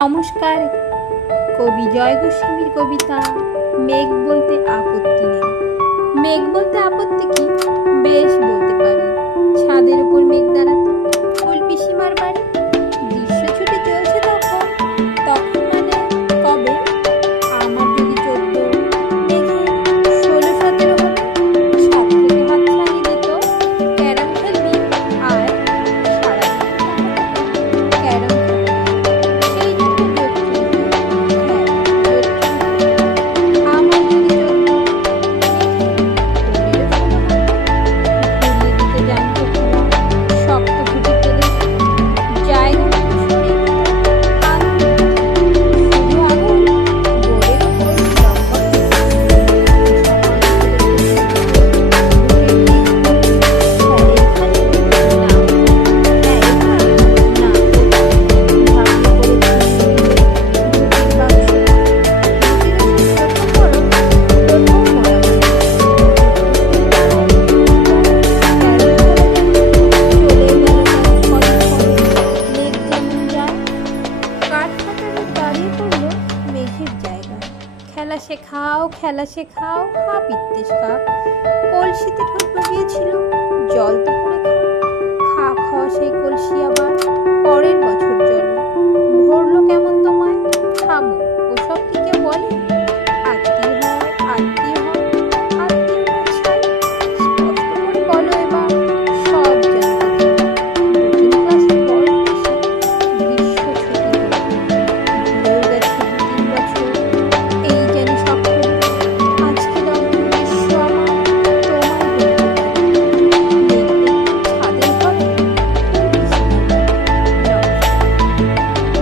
নমস্কার। কবি জয় গোস্বামীর কবিতা মেঘ বলতে আপত্তি নেই। মেঘ বলতে আপত্তি কি? বেশ বলতে পারি। ছাদের উপর মেঘ দাঁড়াতো, ফুল পিসিমার বাড়ি, গ্রীষ্ম ছুটি চলছে তখন। তখন মানে কবে? আমার যদি 14 মেঘে 16-17 হতো। ছাদ থেকে হাতছানি দিত, ক্যারাম খেলবি আর সারাদিন ক্যারাম খেলা। সেই জন্য আমার যদি 14 ঘুরিয়ে দিতে জানতো খোলা শক্ত খুঁটি ফেলে জায়গা মতো সরিয়ে দিত আগুন। শুধু আগুন, বোর্ডের ওপর লম্বা খেলা শেখাও খেলা শেখাও, হাপ ইত্তেশ কাপ। কলসিতে ঠোঁট ডুবিয়েছিল, জল তো পড়ে খাও। খা খাওয়া সেই কলসি আবার পরের বছর জলে।